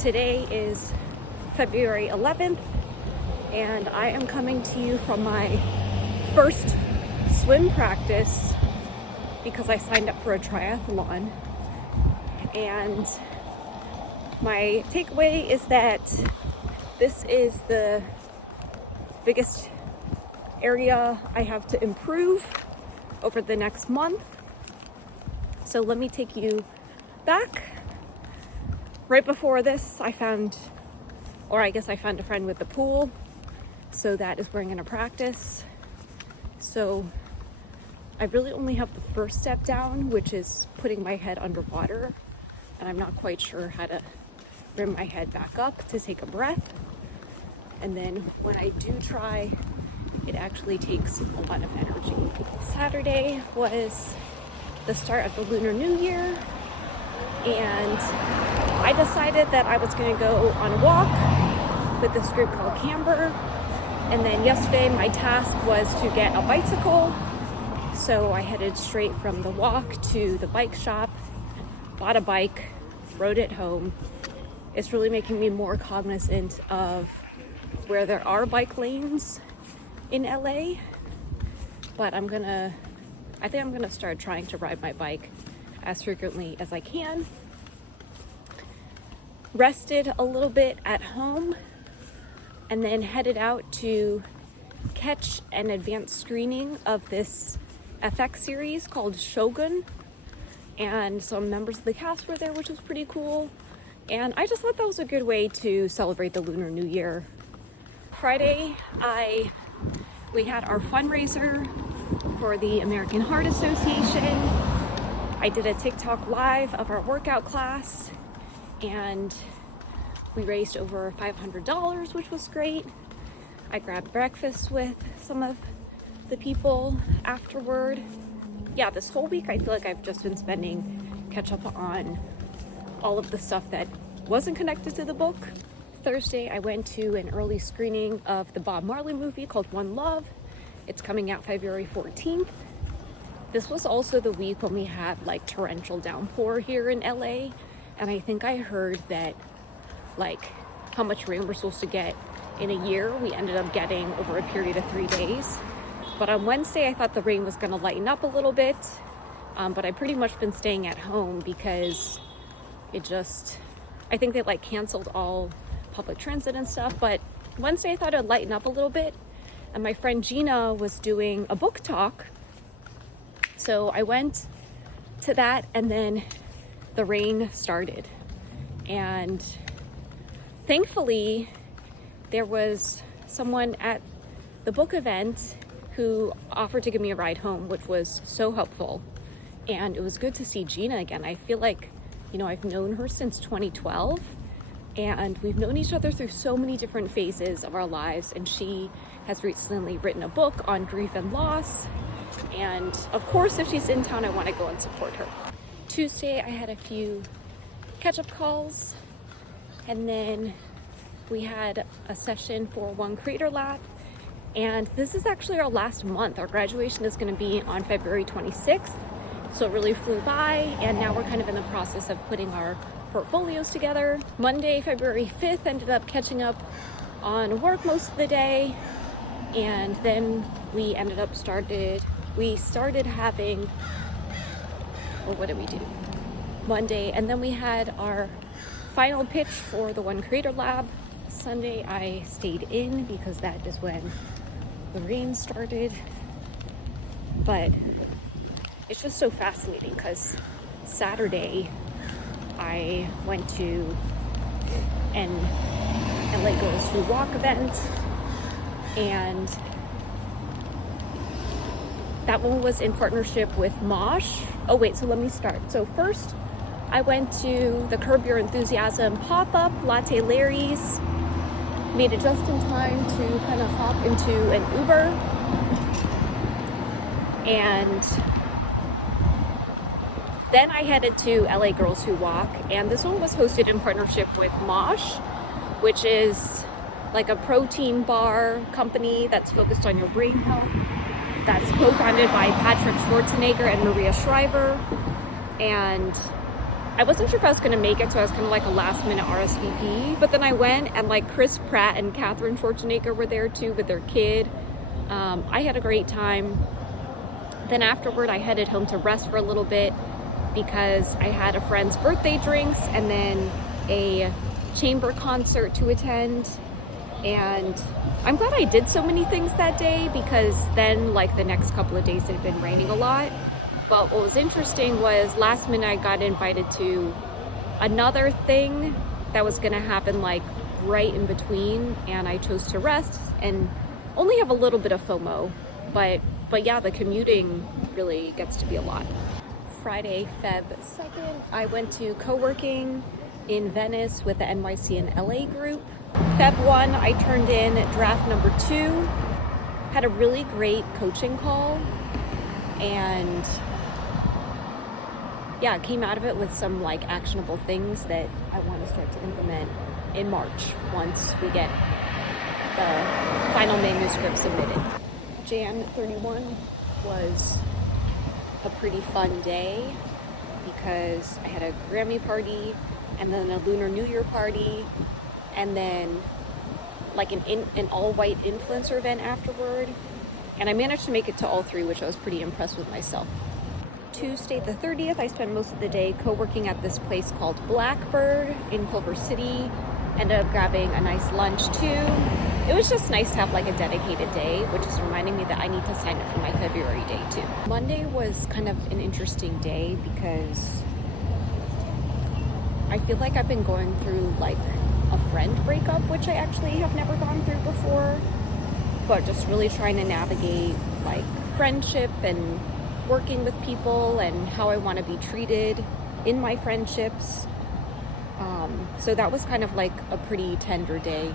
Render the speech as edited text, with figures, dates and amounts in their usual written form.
Today is February 11th, and I am coming to you from my first swim practice because I signed up for a triathlon. And my takeaway is that this is the biggest area I have to improve over the next month. So let me take you back. Right before this, I found a friend with the pool. So that is where I'm gonna practice. So I really only have the first step down, which is putting my head underwater. And I'm not quite sure how to bring my head back up to take a breath. And then when I do try, it actually takes a lot of energy. Saturday was the start of the Lunar New Year, and I decided that I was going to go on a walk with this group called Camber. And then yesterday my task was to get a bicycle, so I headed straight from the walk to the bike shop, bought a bike, rode it home. It's really making me more cognizant of where there are bike lanes in LA, but I think I'm gonna start trying to ride my bike as frequently as I can. Rested a little bit at home and then headed out to catch an advanced screening of this FX series called Shogun, and some members of the cast were there, which was pretty cool. And I just thought that was a good way to celebrate the Lunar New Year. Friday, we had our fundraiser for the American Heart Association. I did a TikTok live of our workout class, and we raised over $500, which was great. I grabbed breakfast with some of the people afterward. Yeah, this whole week I feel like I've just been spending catch up on all of the stuff that wasn't connected to the book. Thursday, I went to an early screening of the Bob Marley movie called One Love. It's coming out February 14th. This was also the week when we had like torrential downpour here in LA. And I think I heard that like how much rain we're supposed to get in a year, we ended up getting over a period of 3 days. But on Wednesday, I thought the rain was gonna lighten up a little bit. But I've pretty much been staying at home because I think they like canceled all public transit and stuff, but Wednesday I thought it'd lighten up a little bit, and my friend Gina was doing a book talk, so I went to that, and then the rain started, and thankfully there was someone at the book event who offered to give me a ride home, which was so helpful. And it was good to see Gina again. I feel like, I've known her since 2012, and we've known each other through so many different phases of our lives, and she has recently written a book on grief and loss, and of course if she's in town I want to go and support her. Tuesday I had a few catch-up calls, and then we had a session for One Creator Lab, and this is actually our last month. Our graduation is going to be on February 26th, so it really flew by, and now we're kind of in the process of putting our portfolios together. Monday, February 5th, ended up catching up on work most of the day, and then we started having, what did we do? Monday, and then we had our final pitch for the One Creator Lab. Sunday, I stayed in because that is when the rain started, but it's just so fascinating because Saturday, I went to an LA Girls Who Walk event, and that one was in partnership with Mosh. Oh wait, so let me start. So first, I went to the Curb Your Enthusiasm pop-up, Latte Larry's. Made it just in time to kind of hop into an Uber. And then I headed to LA Girls Who Walk, and this one was hosted in partnership with Mosh, which is like a protein bar company that's focused on your brain health. That's co-founded by Patrick Schwarzenegger and Maria Shriver. And I wasn't sure if I was gonna make it, so I was kind of like a last minute RSVP. But then I went, and like Chris Pratt and Catherine Schwarzenegger were there too with their kid. I had a great time. Then afterward, I headed home to rest for a little bit because I had a friend's birthday drinks and then a chamber concert to attend. And I'm glad I did so many things that day, because then like the next couple of days it had been raining a lot. But what was interesting was last minute I got invited to another thing that was gonna happen like right in between, and I chose to rest and only have a little bit of FOMO, but yeah, the commuting really gets to be a lot. Friday, Feb 2nd, I went to co-working in Venice with the NYC and LA group. Feb 1, I turned in draft number 2, had a really great coaching call, and yeah, came out of it with some like actionable things that I want to start to implement in March once we get the final manuscript submitted. Jan 31 was a pretty fun day because I had a Grammy party and then a Lunar New Year party and then like an all-white influencer event afterward, and I managed to make it to all 3, which I was pretty impressed with myself. Tuesday the 30th, I spent most of the day co-working at this place called Blackbird in Culver City. Ended up grabbing a nice lunch too. It was just nice to have like a dedicated day, which is reminding me that I need to sign up for my February day too. Monday was kind of an interesting day because I feel like I've been going through like a friend breakup, which I actually have never gone through before, but just really trying to navigate like friendship and working with people and how I want to be treated in my friendships. So that was kind of like a pretty tender day.